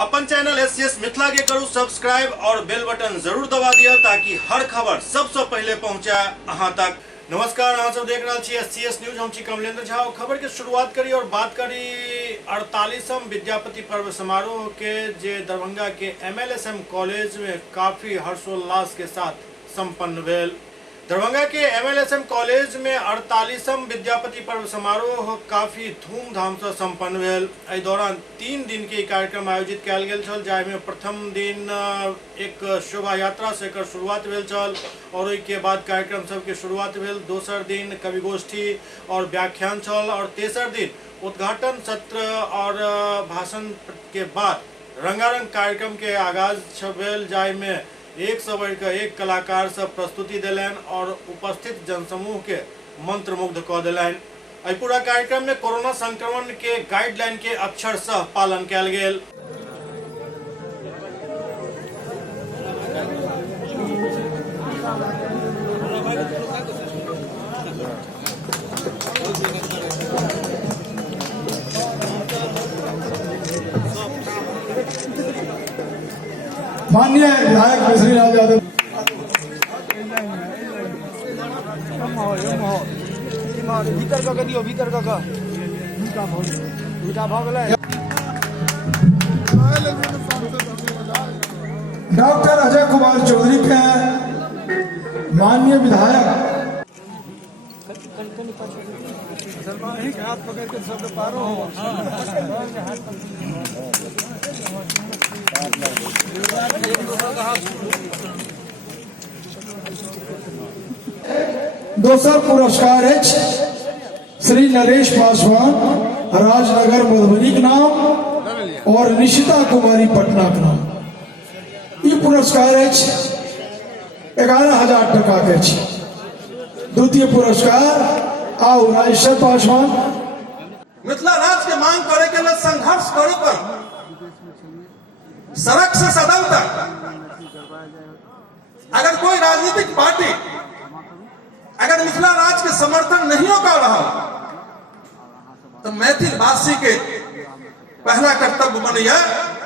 अपन channel SCS Mithila के करू subscribe और बेल बटन जरूर दबा दिया ताकि हर खबर सबसे पहले पहुंचे अहां तक। नमस्कार, अहां सब देख रहे एससीएस न्यूज। हम छी कमलेंद्र झा। खबर के शुरुआत करी और बात करी 48वां विद्यापति पर्व समारोह के जे दरभंगा के MLSM कॉलेज में काफी हर्षोल्लास के साथ संपन्न भेल। दरभंगा के MLSM कॉलेज में 48वां विद्यापति पर्व समारोह काफी धूमधाम से संपन्न भेल। एहि दौरान 3 दिन के कार्यक्रम आयोजित कयल गेल छल, जाहिमे प्रथम दिन एक शोभा यात्रा से एकर शुरुआत भेल छल और ओहि के बाद कार्यक्रम सब के शुरुआत भेल। दोसर दिन कवि गोष्ठी और व्याख्यान छल और तेसर दिन उद्घाटन सत्र और भाषण के बाद रंगारंग कार्यक्रम के आगाज भेल, जाहिमे 101 कलाकार सब प्रस्तुति दिलन और उपस्थित जनसमूह के मंत्रमुग्ध क दिलन। एहि पूरा कार्यक्रम में कोरोना संक्रमण के गाइडलाइन के अक्षरशः पालन कयल गेल। माननीय विधायक केसरी लाल यादव भीतर का दियो, भीतर का डॉक्टर अजय कुमार चौधरी के माननीय विधायक हाथ पकड़ के सब पारो हो। दोसर पुरस्कार अछि श्री नरेश पासवान, राजनगर मधुबनी के नाम और निशिता कुमारी पटना के नाम। ई पुरस्कार अछि 11,000 टका के अछि। द्वितीय पुरस्कार आओ राजेश्वर पासवान। मिथिला राज्य के मांग करे के लिए संघर्ष करे पर सड़क से सदन तक अगर कोई राजनीतिक पार्टी अगर मिथिला राज्य के समर्थन नहीं कर रहा तो मैथिल वासी के पहला कर्तव्य बनिए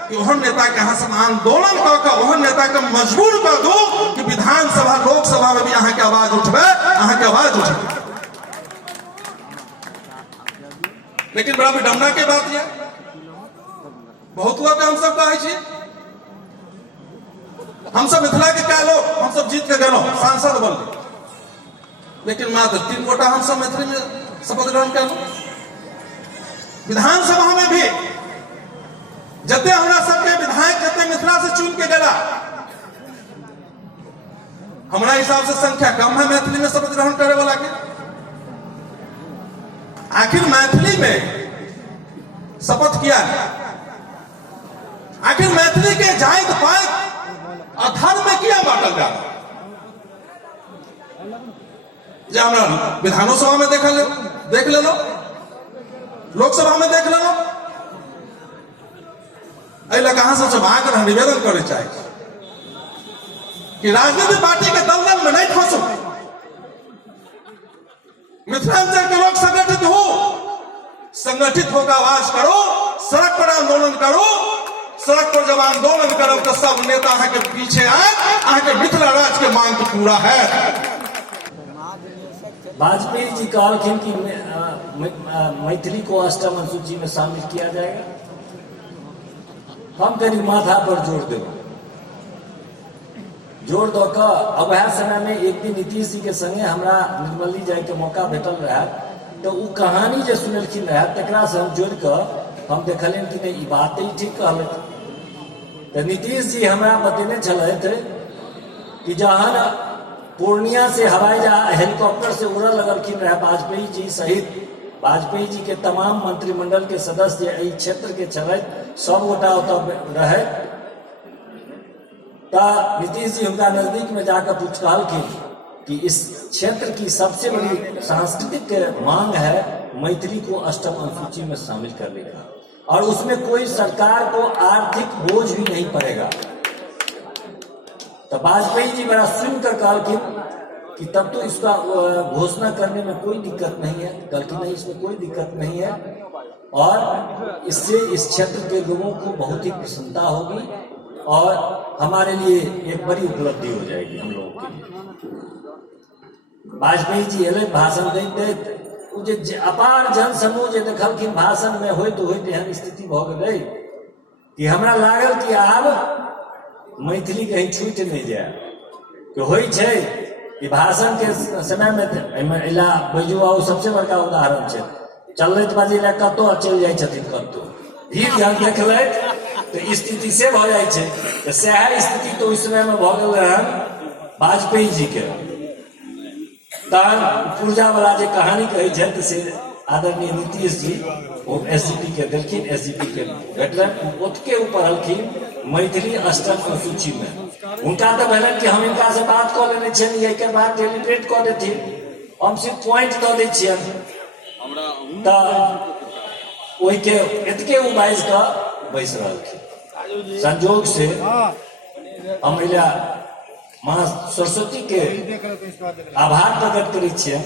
कि वह नेता के यहाँ से आंदोलन कर वह नेता के मजबूर कर दो कि विधानसभा लोकसभा में भी यहाँ के आवाज उठबे, यहाँ के आवाज उठबे। लेकिन बड़ा विडम्बना के बात यह बहुत लोग हम सब कहे छी, हम सब मिथिला के क्या लोग हम सब जीत के गए सांसद बन गए, लेकिन मात्र 3 गोटा हम सब मैथिली में शपथ ग्रहण कर। विधानसभा में भी जते हमरा सबके विधायक जते मिथिला से चुन के गला, हमारा हिसाब से संख्या कम है मैथिली में शपथ ग्रहण करे वाला के। आखिर मैथिली में शपथ किया है, आखिर मैथिली के जाइत पाइत अधर्म में किया बांटल जा रहा है। विधानसभा में देख ले लो, लोकसभा में देख ले लो। अला कहां से आग्रह निवेदन करे चाहिए कि राजनीतिक पार्टी के दलदल में नहीं फंसो। मिथिलांचल के लोग संगठित होकर आवाज करो, सड़क पर आंदोलन करो। सड़क पर जब आंदोलन करो तो सब नेता यहाँ के पीछे आए। के मिथिला राज्य के मांग तो पूरा है। वाजपेयी जी कहलखिन कि मैथिली को अष्टम अनुसूची में शामिल किया जाएगा। हम कहीं माथा पर जोर देव, जोर दो के अब वह समय में एक दिन नीतीश जी के संगे हमरा निर्मली जाए के मौका भेटल रहा, तो वो कहानी जो सुनलखिन रहा तकरा से हम जोड़ के हम देखलिन कि नहीं, बात ही ठीक कहल। तो नीतीश जी हमरा बतेने चलते कि जहां पूर्णिया से हवाई जहाज हेलीकॉप्टर से उड़े लगलखिन रहा वाजपेयी जी सहित वाजपेयी जी के तमाम मंत्रिमंडल के सदस्य एहि क्षेत्र के छल, सब गोटा रहे। नीतीश जी उनका नजदीक में जाकर पूछ कहलखिन कि इस क्षेत्र की सबसे बड़ी सांस्कृतिक मांग है मैथिली को अष्टम अनुसूची में शामिल करने का, और उसमें कोई सरकार को आर्थिक बोझ भी नहीं पड़ेगा। तो वाजपेयी जी बड़ा सुनकर कहलखिन कि तब तो इसका घोषणा करने में कोई दिक्कत नहीं है, कल की नहीं, इसमें कोई दिक्कत नहीं है और इससे इस क्षेत्र के लोगों को बहुत ही प्रसन्नता होगी और हमारे लिए एक बड़ी उपलब्धि हो जाएगी हम लोगों के लिए। वाजपेयी जी एल भाषण दैत अपार जन समूह जे देखलखिन भाषण में होइत एहन स्थिति भ गेलै कि हमरा लागल कि आब मैथिली कहीं छूट नहीं जाए कि होइ छै कि भाषण के समय में इला बैजू बाबू सबसे बड़का उदाहरण छै, चलैत बाजी ला कतौ चलि जाइ छथिन, कतौ भीड़ जहाँ देखलथि तो स्थिति से भ जाइ छै। तो सएह स्थिति तो उस समय में भ गेल रहन वाजपेयी जी के। तहन पूर्जा वाला जे कहानी कहै छथि से आदरणीय नीतीश जी वो एसजीपी के देलखिन, एसजीपी के भेटलनि, ओतके ऊपर हलखिन मैथिली अष्टम अनुसूची में। उनका तो भेलन कि हम इनका से बात कऽ लेने छियनि, एक बात डेलिब्रेट कऽ देथिन, हम सिर्फ पॉइंट दऽ दै छियनि तऽ ओहिके एतके उ बाइज कऽ बैस रहलखिन। संजोग से हम एला माँ सरस्वती के आभार प्रकट करै छियै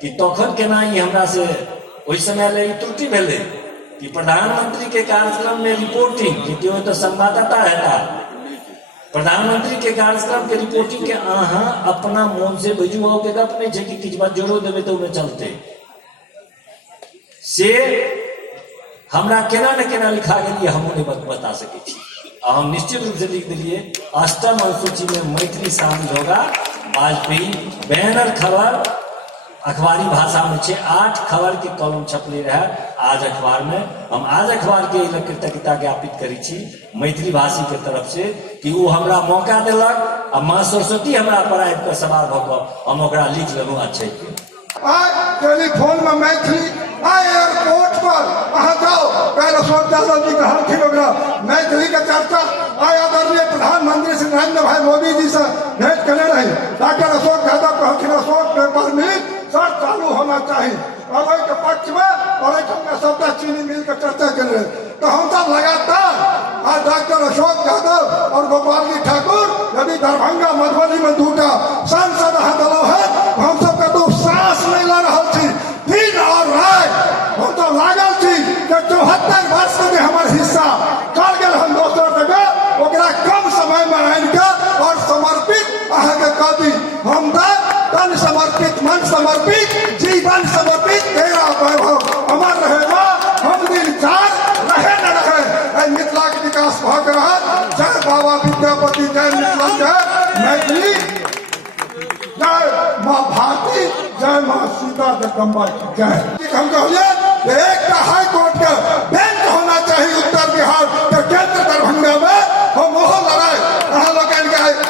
कि तखन केना ई हमरा से ओहि समय ले त्रुटि भेलै कि प्रधानमंत्री के कार्यक्रम में रिपोर्टिंग, क्योंकि वो तो संवाददाता रहता, प्रधानमंत्री के कार्यक्रम के रिपोर्टिंग के अहाँ अपना मन से बजुआओ के गप नहीं है कि किछ बात जोड़ो देवे तो उन्हें चलते से हमरा केना न केना लिखा गेलिए हम उन्हें बता सके छी। हम निश्चित रूप से लिख दिलिए अष्टम अनुसूची में मैथिली शामिल होगा। वाजपेयी बैनर खबर अखबारी भाषा में 8 खबर के कॉलम छपले रहे आज अखबार में। हम आज अखबार के कृतज्ञता ज्ञापित करी छी मैथिली भाषी के तरफ से कि वो हमरा मौका दिलक आ माँ सरस्वती हमरा पर आबि कऽ सवार भऽ कऽ हम ओकरा लिख लेलहुँ अच्छे के। आज टेलीफोन में मैथिली, आज एयरपोर्ट पर अहाँ जाओ पहले अशोक यादव जी कहलखिन ओकरा मैथिली के चर्चा, आज आदरणीय प्रधानमंत्री श्री नरेंद्र भाई मोदी जी से भेंट करने रही, डॉक्टर अशोक यादव कहलखिन अशोक पेपर मिल सर चालू होना चाहिए और के पक्ष में और सबका चीनी मिल का चर्चा कर रहे। तो हम सब लगातार आज डॉक्टर अशोक यादव और गोपाल जी ठाकुर यदि दरभंगा मधुबनी में दूटा सांसद दिलो है, हम सबका तो सांस नहीं ला रहा थी, दिन और रात हम तो लागल थी कि 74 वर्ष के हमारे हिस्सा चल गए हम दोसर जगह ओकरा कम समय में आन के और समर्पित अहाँ के कदी हम तन समर्पित, मन समर्पित, जीवन समर्पित, तेरा वैभव अमर रहेगा। हम दिन चार रहे न रहे मिथिला के विकास भऽ रहा। जय बाबा विद्यापति, जय मिथिला, जय मैथिली, जय माँ भारती, जय माँ सीता जगदम्बा की जय। हम कहिए एक हाई कोर्ट का बेंच होना चाहिए उत्तर बिहार के केंद्र दरभंगा में। हम वो लड़ाई अहाँ लोग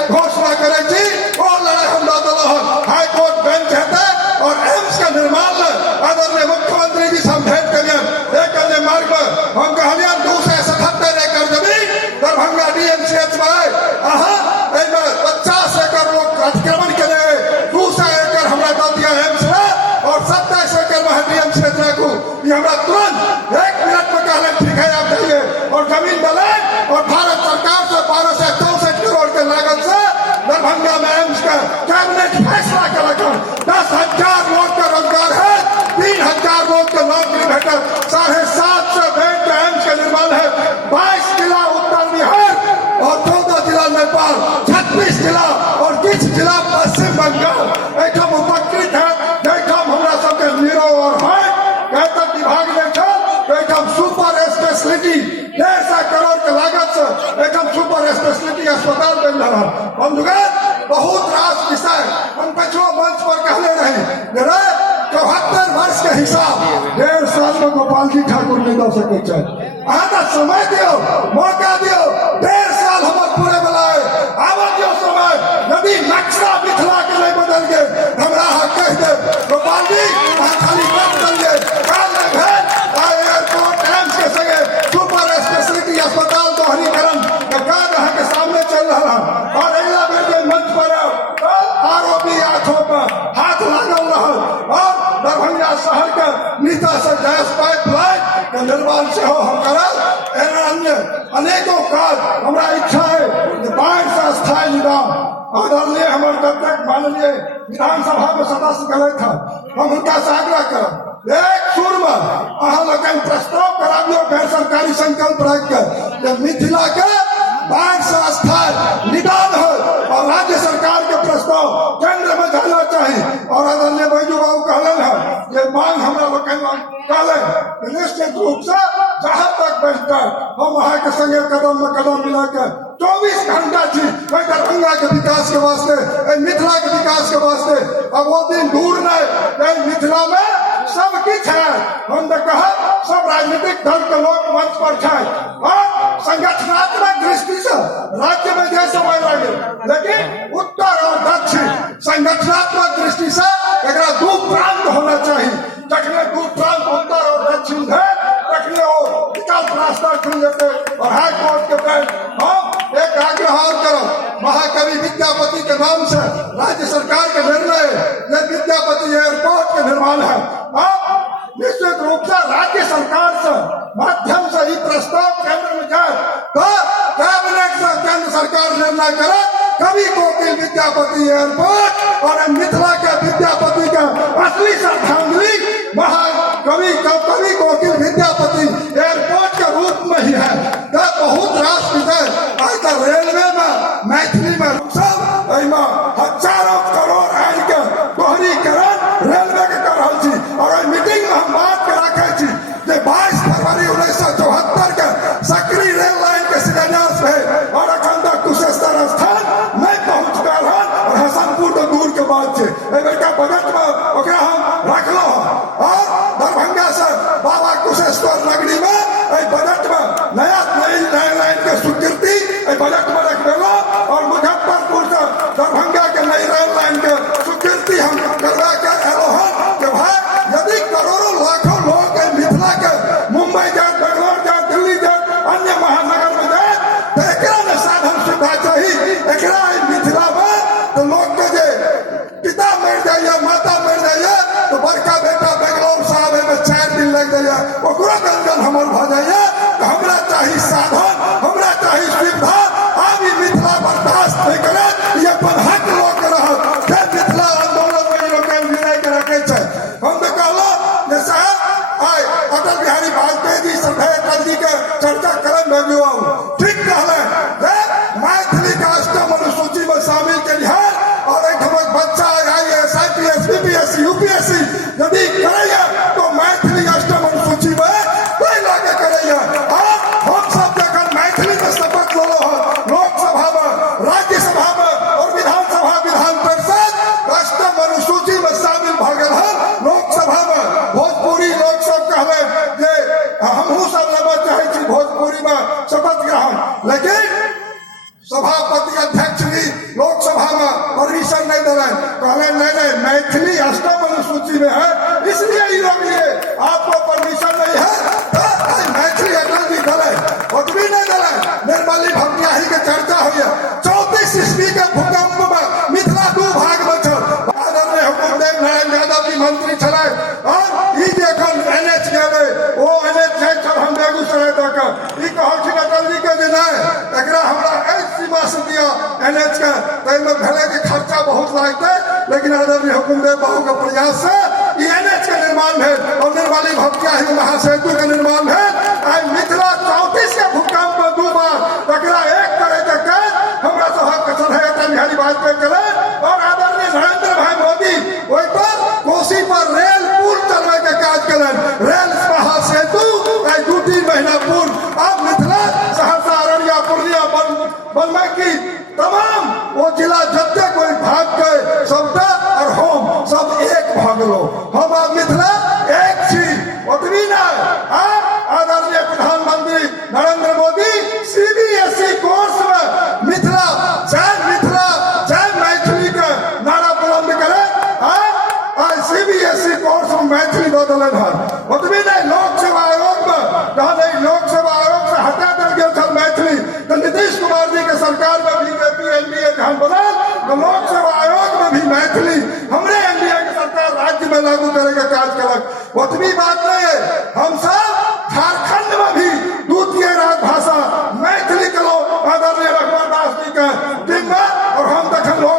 घोषणा करे छी, वो लड़ाई हम हाई कोर्ट बेंच है और एम्स का निर्माण आदरणीय मुख्यमंत्री जी से हम भेंट करिए। एक मार्ग पर हम कहलिए 277 एकड़ जमीन दरभंगा डीएमसीएच में अहाँ 50 एकड़ लोग अतिक्रमण करे, 200 एकड़ हमरा दऽ दिया एम्स में और 27 एकड़ में डीएमसीएच रखू। ये हमरा तुरंत 1 मिनट में कहले ठीक है आप जाइए और जमीन डाले और भारत सरकार से 1264 करोड़ के लागत से दरभंगा में एम्स का कैबिनेट फैसला कर रखा। 10,000 लोग का रोजगार है, 3,000 लोग का नौकरी भेटर, 750 बेड का एम्स का निर्माण है। 22 जिला उत्तर बिहार और 14 जिला नेपाल, 36 जिला और 20 जिला पश्चिम बंगाल एकदम उपकृत है। एकदम हमरा सबके नीरो और हार्ट विभाग में एकदम सुपर स्पेशलिटी 150 करोड़ के लागत से एकदम सुपर स्पेशलिटी अस्पताल बन रहा। बंधुगण बहुत रास विषय हम पछुआ मंच पर कहले रहे 74 वर्ष के हिसाब 1.5 साल में गोपाल जी ठाकुर नहीं दे सके। अहाँ समय दियो, मौका दियो, 1.5 साल हमारे पूरे बनाए आवा दियो समय। यदि नक्शा मिथिला के नहीं बदल गए हमरा कह दे गोपाल जी खाली बदल गए एयरपोर्ट एम्स के संगे सुपर स्पेशलिटी अस्पताल दोहरीकरण का कार्य अहाँ के सामने चल रहा है। और अगला बेर के मंच पर आरोपी आंखों पर हाथ लागल रहा और दरभंगा शहर के नीचा से गैस पाइपलाइन के निर्माण से हम करल। अन्य अनेकों कार्य हमरा इच्छा है बाढ़ से स्थायी निदान आदरणीय हमारे जब तक माननीय विधानसभा में सदस्य गए थे हम उनका से आग्रह करब एक सुर में अहाँ लोगन प्रस्ताव कराबियो गैर सरकारी संकल्प रख के मिथिला के बाढ़ से अस्थायी निदान हो और राज्य सरकार के प्रस्ताव केंद्र में जाना चाहिए। और आदरणीय बैजू बाबू कहलन है ये मांग हमरा लोग कहलन निश्चित रूप से जहाँ तक बैठता हम वहाँ के संगे कदम में कदम मिला के 24 घंटा थी दरभंगा के विकास के वास्ते मिथिला के विकास के वास्ते। अब वो दिन दूर नहीं मिथिला में सब किछ है हम तो कहा सब राजनीतिक दल के लोग मंच पर थे और संगठनात्मक दृष्टि से राज्य में जैसे समय लगे लेकिन उत्तर और दक्षिण संगठनात्मक दृष्टि से एक दू प्रांत होना चाहिए। तखने दू प्रांत उत्तर और दक्षिण है तखने वो विकल्प रास्ता खुल जाते और हाई कोर्ट के बैंक हम एक आग्रह और करो महाकवि विद्यापति के नाम से राज्य सरकार के निर्णय ये विद्यापति एयरपोर्ट के निर्माण है। निश्चित रूप से राज्य सरकार से माध्यम से ही प्रस्ताव केंद्र में जाए तो कैबिनेट से केंद्र सरकार निर्णय करे कवि कोकिल विद्यापति एयरपोर्ट और मिथिला के विद्यापति का असली श्रद्धांजलि महाकवि कवि कोकिल विद्यापति एयरपोर्ट के रूप में ही है। तो बहुत राष्ट्र आज तक रेलवे में मैथिली में सब हजारों करोड़ आन के दोहरीकरण रेलवे के कर रही और मीटिंग में हम बात के रखे 22 फरवरी 1974 के सक्रिय रेल लाइन के शिलान्यास है और अखन तक कुशेश्वर स्थान नहीं पहुंच पाल और हसनपुर तो दूर के बात है बेटा बजट में ओकरा हम रखलो और दरभंगा से बाबा कुशेश्वर नगरी में बजट में नया रेल लाइन के स्वीकृति बजट में रख देलो और मुजफ्फरपुर से दरभंगा के नई रेल लाइन के स्वीकृति हम करवा के एलो कि भाई यदि करोड़ों लाखों लोग मिथिला के मुंबई जाए बेंगलोर जाए दिल्ली जाए अन्य महानगर में जाए तो एकरा में साधन सुविधा चाहिए एकरा मिथिला में तो लोग के जे पिता मर जाइए माता मर जाइए तो बड़का बेटा बेंगलोर से आवे में 4 दिन लग जाइए ओकरो गंजन हमर भ जाइए तो हमरा चाहिए साधन हमरा चाहिए सुविधा आब मिथिला बर्दाश्त नहीं करे ये अपन हक लोग रह मिथिला आंदोलन में लोग विनय के रखे छै। हम तो कहलो जे साहब आय अटल बिहारी वाजपेयी जी श्रद्धेय अटल जी के चर्चा करन भेजो ठीक कहले मैथिली का अष्टम अनुसूची में शामिल के लिहाज और एक बच्चा IAS IPS BPSC UPSC यदि करेगा तो मैथिली अष्टम अनुसूची में कोई लागे करेगा और हम सब जगह मैथिली में शपथ लो लोकसभा में राज्यसभा में और विधानसभा विधान परिषद अष्टम अनुसूची में शामिल भ गए हैं। लोकसभा में भोजपुरी लोग सब कहले जे हमहू सब लेबा चाहे छी भोजपुरी में शपथ ग्रहण लेकिन सभापति अध्यक्ष भी लोकसभा में परमिशन नहीं दे रहे कहले नहीं मैथिली अष्टम अनुसूची में है इसलिए ही लोग लिए आपको परमिशन नहीं है तो मैथिली अटल जी दले उतनी नहीं दले निर्मली भटियाही के चर्चा हुई 34 ईस्वी के भूकंप में मिथिला 2 भाग में चल आदरणीय हुकुमदेव नारायण यादव जी मंत्री चले और ई जखन NH गए वो NH जाए हम बेगूसराय तक ई कहलखिन अटल जी के जे नहीं एकरा हमरा सीमा से दिया NH का तो भले के खर्चा बहुत लगते लेकिन आदरणीय हुकुमदेव बाबू के प्रयास से NH का निर्माण है और निर्मली भटियाही महासेतु का निर्माण है। आज मिथिला 34 के भूकंप में 2 बार तकरा एक करे के हमरा सभा कथन है अटल बिहारी वाजपेयी करे और आदरणीय नरेंद्र भाई मोदी वही पर कोसी पर रेल पुल चलने के काज करें रेल महासेतु 2-3 महीना पूर्व अब मिथिला सहरसा अररिया पूर्णिया वाल्मीकि तमाम वो जिला जत्ते कोई भाग गए सबटा और हम सब एक भाग लो हम अब मिथिला एक चीज उतनी ना आदरणीय प्रधानमंत्री नरेंद्र मोदी CBSE कोर्स में मिथिला जय मैथिली का नारा बुलंद करे आज CBSE कोर्स में मैथिली बदले उतनी नहीं लोकसेवा आयोग में जहाँ नहीं लोकसेवा आयोग से हटा दे गया मैथिली तो नीतीश कुमार जी के सरकार में BJP NDA जहाँ बना तो लोकसेवा आयोग में भी मैथिली हमरे NDA की सरकार राज्य में लागू करे का कार्य कलक उतनी बात नहीं है। हम सब झारखंड में भी द्वितीय राजभाषा मैथिली करो आदरणीय रघुवर दास जी का टीम में और हम तक लोग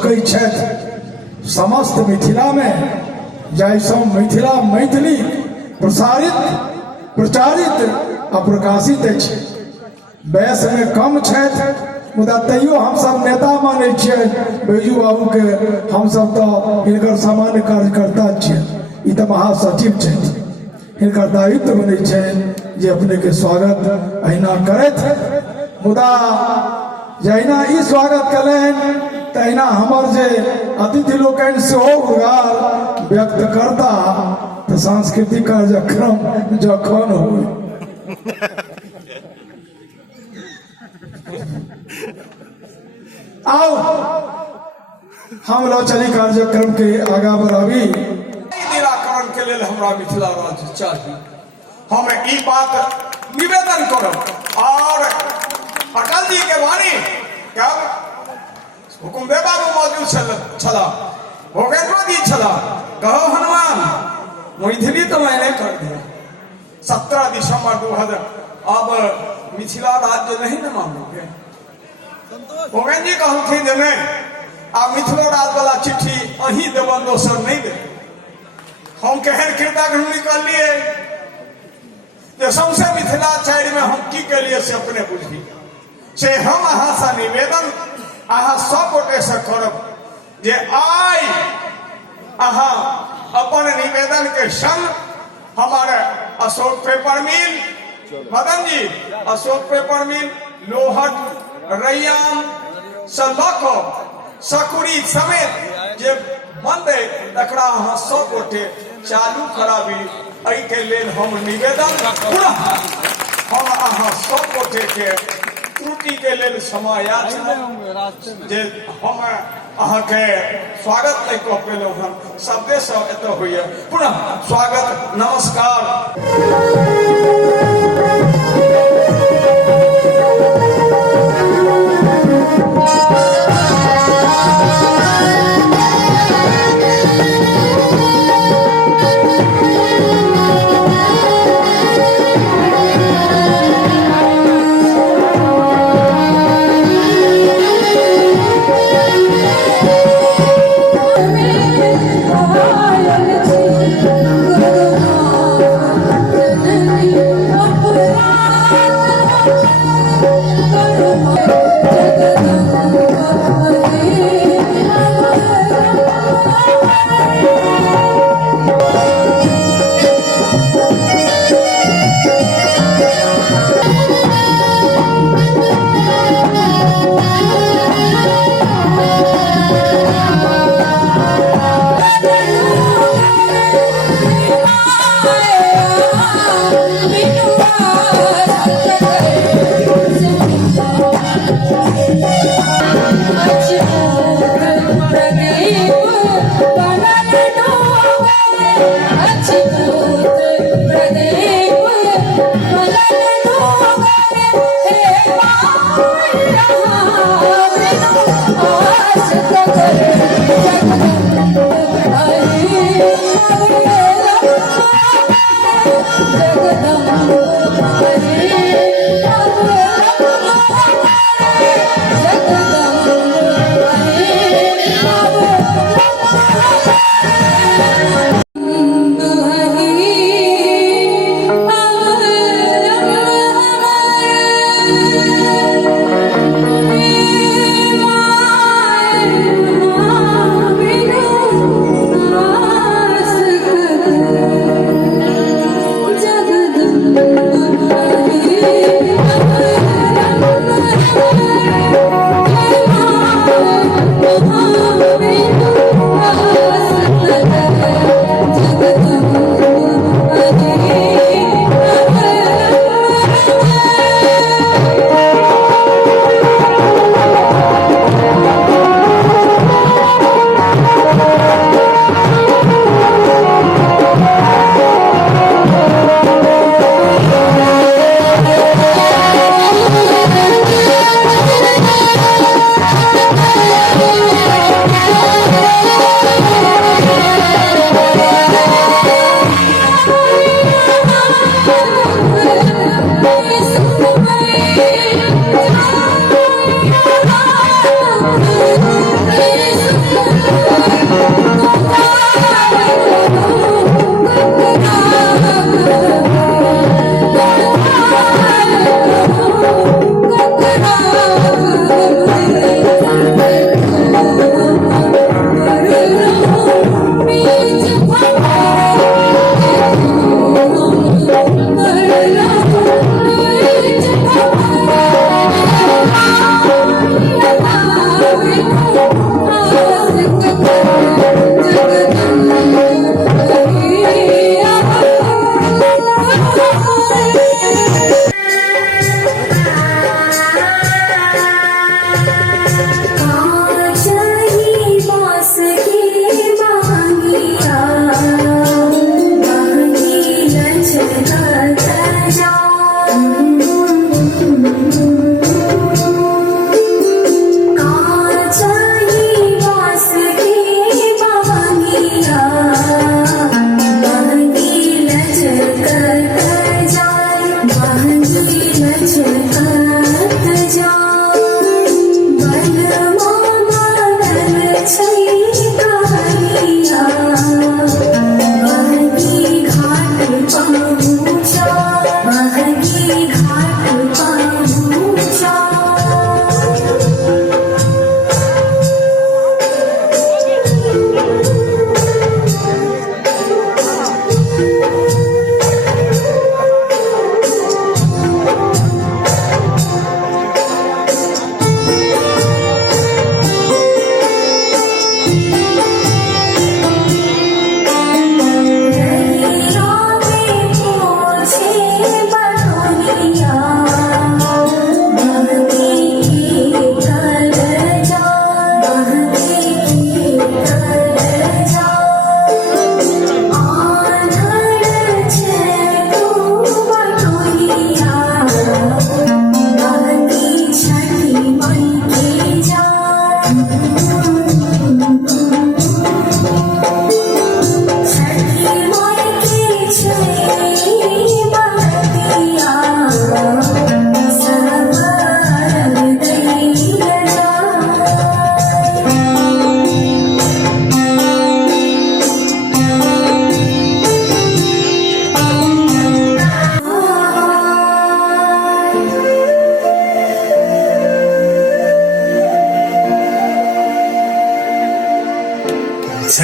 चमकै छथि समस्त मिथिला में जाहिसँ मिथिला मैथिली प्रसारित प्रचारित आ प्रकाशित अछि। वयस में कम छथि मुदा तैयो हमसब नेता मानै छियै बैजू बाबू के, हमसब तो हिनकर सामान्य कार्यकर्ता छियै। ई तऽ महासचिव छथि, हिनकर दायित्व बनै छनि जे अपने के स्वागत अहिना करथि। मुदा जहिना ई स्वागत कयलनि तहिना हमर जे अतिथि लोकनि सेहो उद्गार व्यक्त करता तऽ सांस्कृतिक कार्यक्रम जखन होय। आओ हम लोग चली कार्यक्रम के आगा बढ़ाबी। निराकरण के लिए हमरा मिथिला राज्य चाहिए। हम ई बात निवेदन करब और अटल जी के वाणी कब हुकुमदेव बाबू मौजूद छला, भोगेंद्र जी छला, कहो हनुमान मैथिली तो मैंने कर दिया 17 दिसंबर 2000। अब मिथिला राज्य नहीं न मानोगे। भोगेंद्र जी कहलखिन जे नहीं, आ मिथिलो राज्य वाला चिट्ठी अही देवन दोसर नहीं दे। हम केहन कृतज्ञ निकलिए जे सौंसे मिथिला चारि में हम की केलिए से अपने बुझी। से हम अहाँ से निवेदन अहाँ सब गोटे से करब जे आइ अहाँ अपन निवेदन के संग हमारे अशोक पेपर मिल, मदन जी अशोक पेपर मिल, लोहट, रैयाम से लऽ सकुरी समेत जे बंद है तकरा अहाँ सब गोटे चालू कराबी। एहि के लेल हम निवेदन पुनः हम अहाँ सब गोटे के त्रुटि के लेल समायाचना जे हम अहाँ के स्वागत नहीं कऽ पेलहुँ हन शब्दे से एतऽ होइए। पुनः स्वागत, नमस्कार।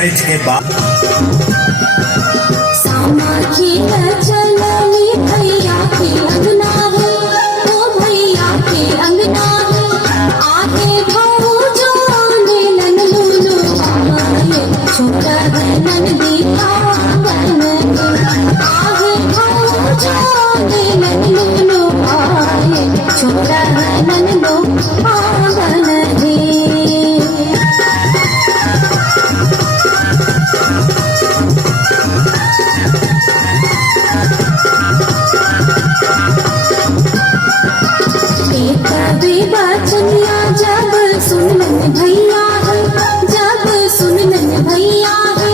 मैच के बाद सामा खेला चलनी भैया के अंगना है, ओ भैया के अंगना है, आगे भौजो नीलन लूलू आए, छोटा नन दीपा बन आगे भौजो नीलन लूलू आए, छोटा नन दो आंगन है। बचनिया जब सुनन भैया है, जब सुनन भैया है,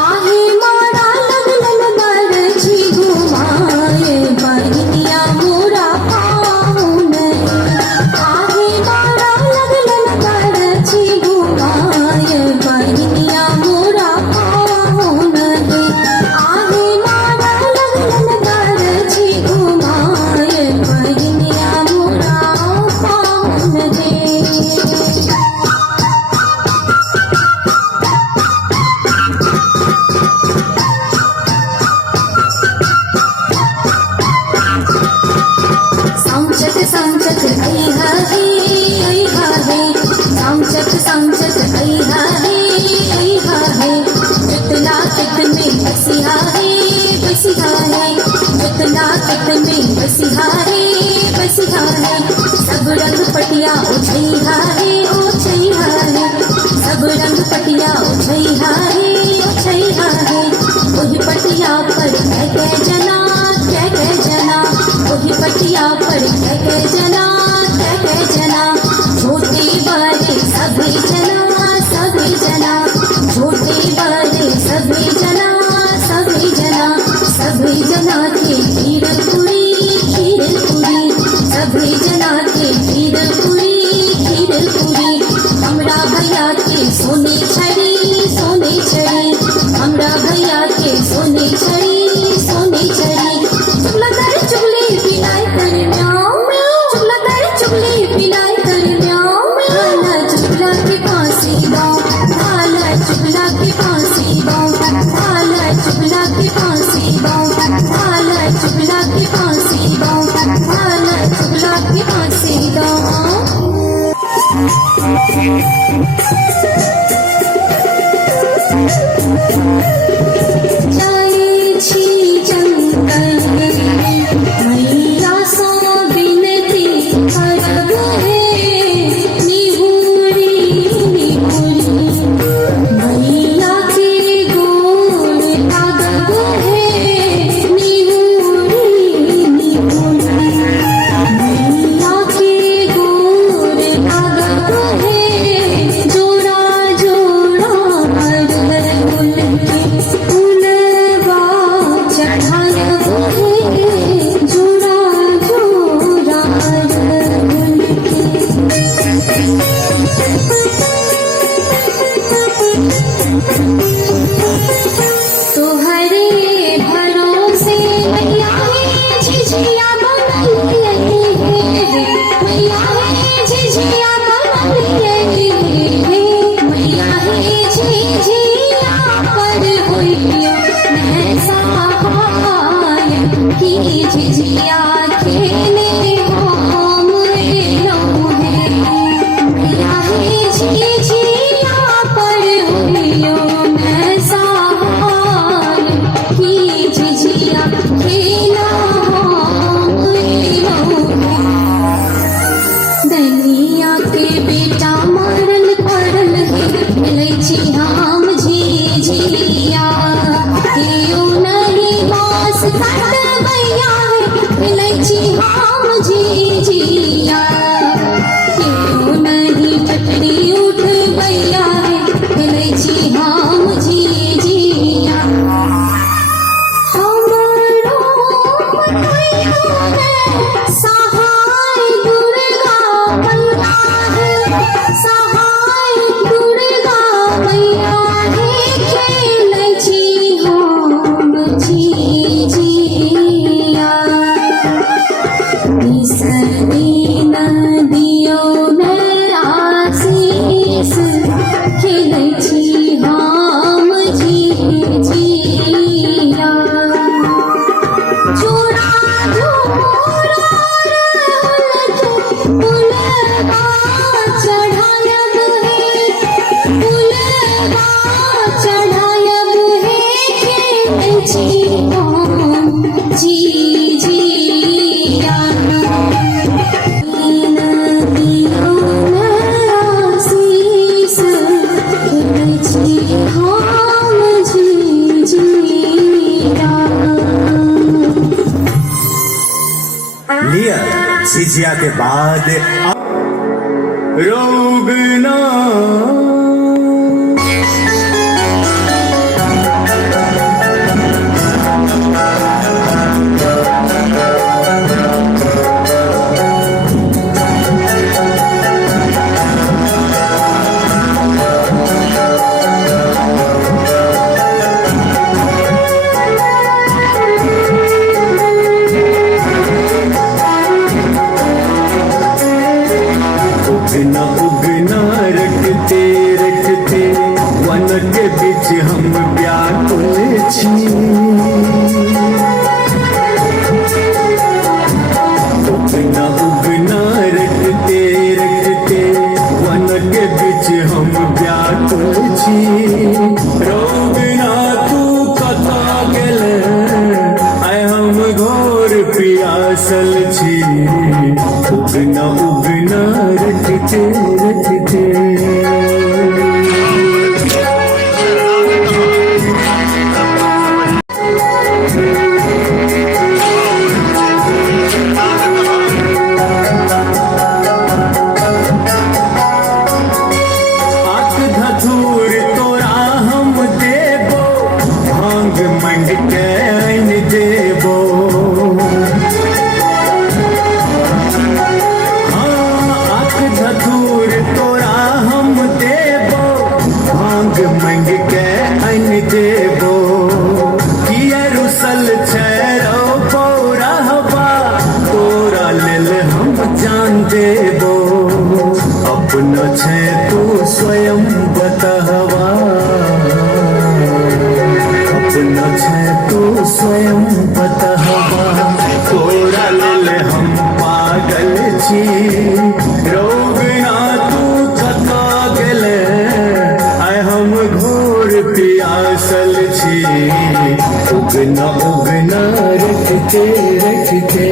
आहे मारा लगलन बरछी घुमाए, बहनिया मोरा पाउन आहे मारा लगलन बरछी घुमाए, बहनिया मोरा पाउन आहे मारा लगलन बरछी घुमाए, बहनिया मोरा पाउन दे। समचक समचक ऐहा हे ऐहा हे, समचक समचक ऐहा हे ऐहा हे, जुतला कित में बसिहा हे बसिहा है, जुतला कित में बसिहा है बसिहा है, सब रंग पटिया उछैहा है उछैहा है, सब रंग पटिया उछैहा है उछैहा है, वही पटिया पर कह जना वही पटिया पर कह जना, छोटे बड़े सभी जना, छोटे बड़े सभी जना, सभी जना के खीर पूरी, सभी जना के खीर पूरी, हमरा भैया के सोने छड़ी, हमरा भैया के सोने छड़ी, चुगला कर चुगली पिलाई कर म्याऊं म्याऊं, चुगला कर चुगली पिलाई कर म्याऊं म्याऊं, भाला चुगला के फांसी दाऊं, भाला चुगला के फांसी दाऊं, भाला चुगला के फांसी दाऊं, भाला चुगला के फांसी दाऊं, भाला चुगला के फांसी दाऊं। जाए छी जंगल मैया सो बिनती करब है, निहुरी मैया के गोर लागब है, निहुरी मैया के गोर लागब है, जोड़ा जोड़ा अड़हुल के फूलवा चढ़ायब है, जोड़ा जोड़ा अड़हुल तोहरे भरोसे मैया है झिझिया बनलिए हे, मैया है झिझिया बनलिए हे, मैया है झिझिया पर होइयो मैं सहाय, की झिझिया खेले हम एलो है, मैया है झिझिया पर होइयो मैं सहाय, की झिझिया खेला हम एलो है। दैनिया के बेटा मरल पड़ल है, मिलै छी हम झिझिया, केओ नहीं बास काटबैया है, मिलै छी हम झिझिया, केओ नहीं चटनी उठबैया है, मिलै छी हम झिझिया। हमरो मैया है सहाय दुर्गा मैया है, सहाय दुर्गा मैया है, खेलै छी हम झिझिया। लिया झिझिया के बाद रोगना उगना उगना रखते रखते वन के बीच हम व्याकुल छी उगना उगना रखते रखते वन के बीच हम व्याकुल छी रोगना तू कता गेल आय हम घोर पियासल छी उगना उगना रखते रखते आक धतूर तोरा हम देबो भांग मंग के आइन देबो आक धतूर तोरा हम देबो भांग मंग के आइन देबो किया रुसल छैरो पौरहबा तोरा लेल हम जान देबो अपना छै तू स्वयं बतहवा अपना छै तू स्वयं बतहवा तोरा लेल हम पागल छी रोगना तू कता गेल आय हम घोर पियासल छी उगना उगना रखते रखते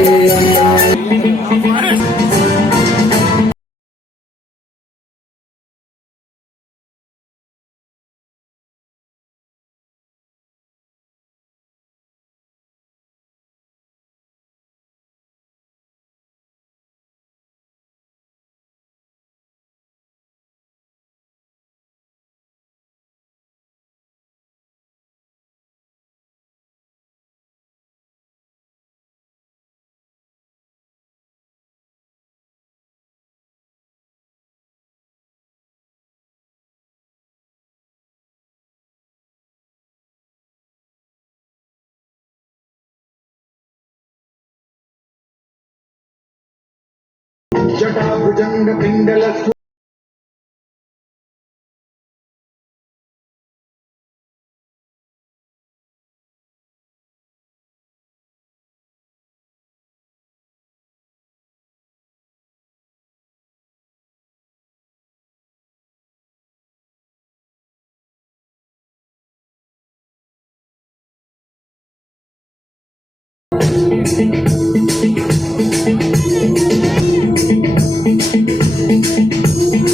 जटाभुजंग पिंडल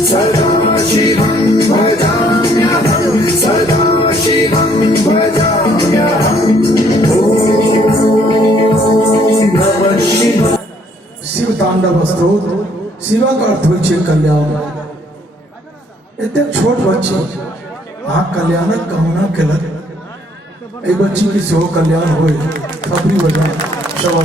सदा शिवं भजाम्यहं सदा शिवं भजाम्यहं ओम नमः शिवाय। शिव तांडव स्तोत्र शिवा का अर्थ होइ छै कल्याण एतेक छोट बच्ची अहाँ कल्याणक कामना केलक एहि बच्ची के सेहो कल्याण होय थपड़ी बजा सब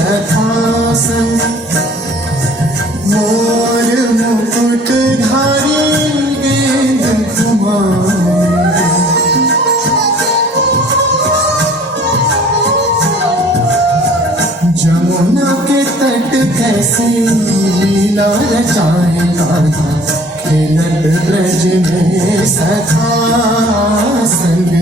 सखा संग मोर मुकुट धारी गेंद कुमार जमुना के तट कैसे लीला रचाए गाता खेलत ब्रज में सखा संग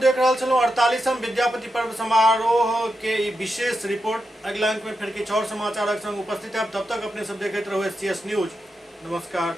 देख रहा चलो 48वां विद्यापति पर्व समारोह के ई विशेष रिपोर्ट अगला अंक में फिर किछु और समाचारक संग उपस्थित है। तब तक अपने सब देखते रहो SCS न्यूज। नमस्कार।